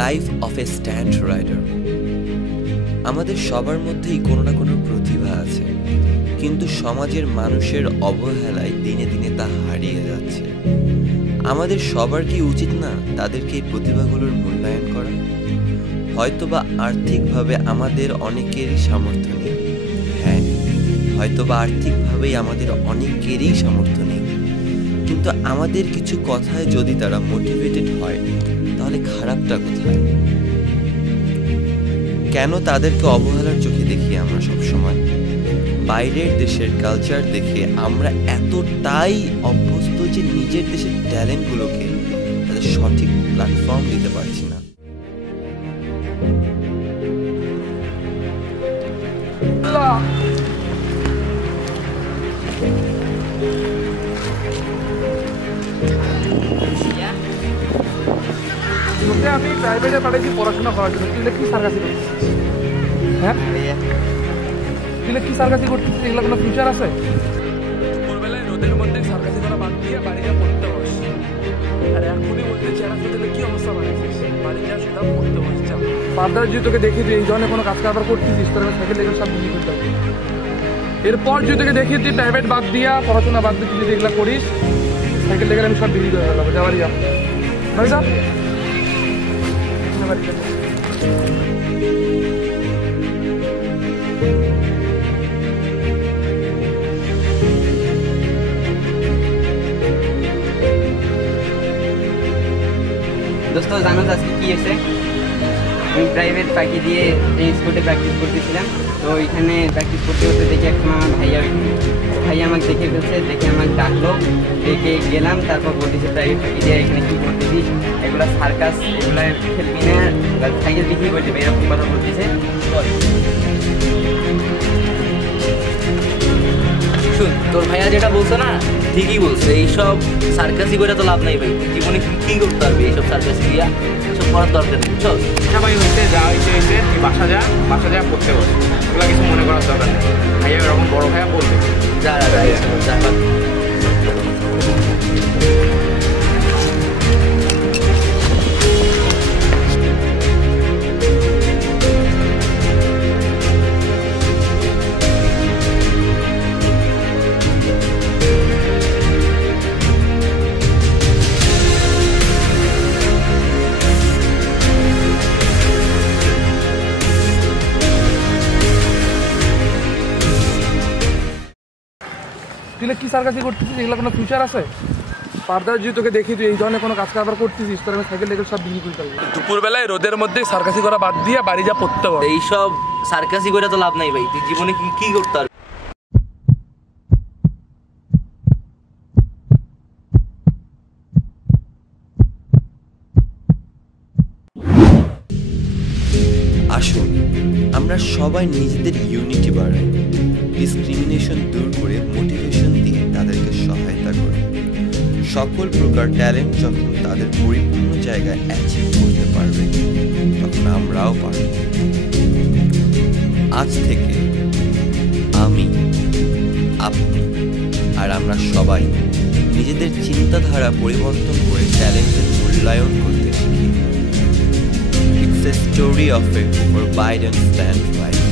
Life of a stand rider. আমাদের সবার মধ্যেই কোনো না কোনো প্রতিভা আছে, কিন্তু সমাজের মানুষের অবহেলায় দিনে দিনে তা হারিয়ে যাচ্ছে। আমাদের সবার কি উচিত না তাদেরকে এই প্রতিভাগুলোর মূল্যায়ন করা? হয়তোবা আর্থিকভাবে আমাদের অনেকেরই সামর্থ্য নেই, হ্যাঁ হয়তোবা আর্থিকভাবেই আমাদের অনেকেরই সামর্থ্য নেই, কিন্তু আমাদের কিছু কথায় যদি তারা মোটিভেটেড হয় তাহলে খারাপটা কোথায়? কেন তাদেরকে অবহেলার চোখে দেখি আমরা সবসময়? বাইরের দেশের কালচার দেখে আমরা এতটাই অভ্যস্ত যে নিজের দেশের ট্যালেন্টগুলোকে তাদের সঠিক প্ল্যাটফর্ম দিতে পারছি না। তোকে আমি প্রাইভেটে পাঠাইছি পড়াশোনা করার জন্য, তুই কি সার্কাসি করছিস? হ্যাঁ তুই কি সার্কাসি করছিস? এগুলো কোনো ফিউচার আছে? ভোরবেলায় রোদের মধ্যে সার্কাসি করা বাদ দিয়ে বাড়িটা পড়তে বস। আর এখনই বলতে চেহারা ফেলে কি অবস্থা বানিয়েছিস? বাড়ি যা সেটা পড়তে বস। পার্দার যদি তোকে দেখি তুই এই ধরনের কোনো কাজ কারবার করতেছিস, তোর সাইকেল লেগে সব বিক্রি করতে হবে। এরপর যদি তোকে দেখি তুই প্রাইভেট বাদ দিয়া পড়াশোনা বাদ দিয়ে তুই যদি এগুলো করিস, সাইকেল লেগে আমি সব বিক্রি করে ফেলাবো। যাবারই যা ভাই যা। দোস্ত জানো আজকে কি হয়েছে? আমি প্রাইভেট পাখি দিয়ে স্কুলে প্র্যাকটিস করতেছিলাম, তো ওইখানে প্র্যাকটিস করতে করতে দেখি এখন আমার ভাইয়া ওইখানে, ভাইয়া আমাকে দেখে ফেলছে, দেখে আমাকে ডাকলো, দেখে গেলাম। তারপর বলতেছে প্রাইভেট পাখি দিয়ে এখানে কী করতেছিস, এগুলো সার্কাস, এগুলো খেলবি না, সাইকেল বিক্রি করে দেবে, এরকম কথা বলতেছে। শুন, তোর ভাইয়া যেটা বলছে না ঠিকই বলছে, এইসব সার্কাসি করে তো লাভ নাই ভাই। জীবনে কি করতে পারবি এইসব সার্কাসি দিয়া? এসব করার দরকার নেই, বুঝছো? ভাই হয়েছে যা হয়েছে হয়েছে, তুই বাসা যা পড়তে বস, এগুলো কিছু মনে করার দরকার নেই। ভাইয়া এরকম বড় ভাইয়া বলবে যা। তুই কি সার্কাসি করতেছিস? এগুলো কোনো ফিউচার আছে? পার্দার যদি তোকে দেখি তুই এই ধরনের কোনো কাজ কারবার করতেছিস, তোর আমি সাইকেল লেগে সব বিক্রি করতে হবে। দুপুরবেলায় রোদের মধ্যে সার্কাসি করা বাদ দিয়ে বাড়ি যা পড়তে হবে। এইসব সার্কাসি করে তো লাভ নাই ভাই। তুই জীবনে কি করতে পারবি? আসুন আমরা সবাই নিজেদের ইউনিটি বাড়াই, ডিসক্রিমিনেশন দূর করে মোটিভেশন দিয়ে তাদেরকে সহায়তা করি। সকল প্রকার ট্যালেন্ট যখন তাদের পরিপূর্ণ জায়গায় অ্যাচিভ করতে পারবে, তখন আমরাও পারব। আজ থেকে আমি, আপনি আর আমরা সবাই নিজেদের চিন্তাধারা পরিবর্তন করে ট্যালেন্টের মূল্যায়ন করতে শিখি। It's a story of a forbidden stand right.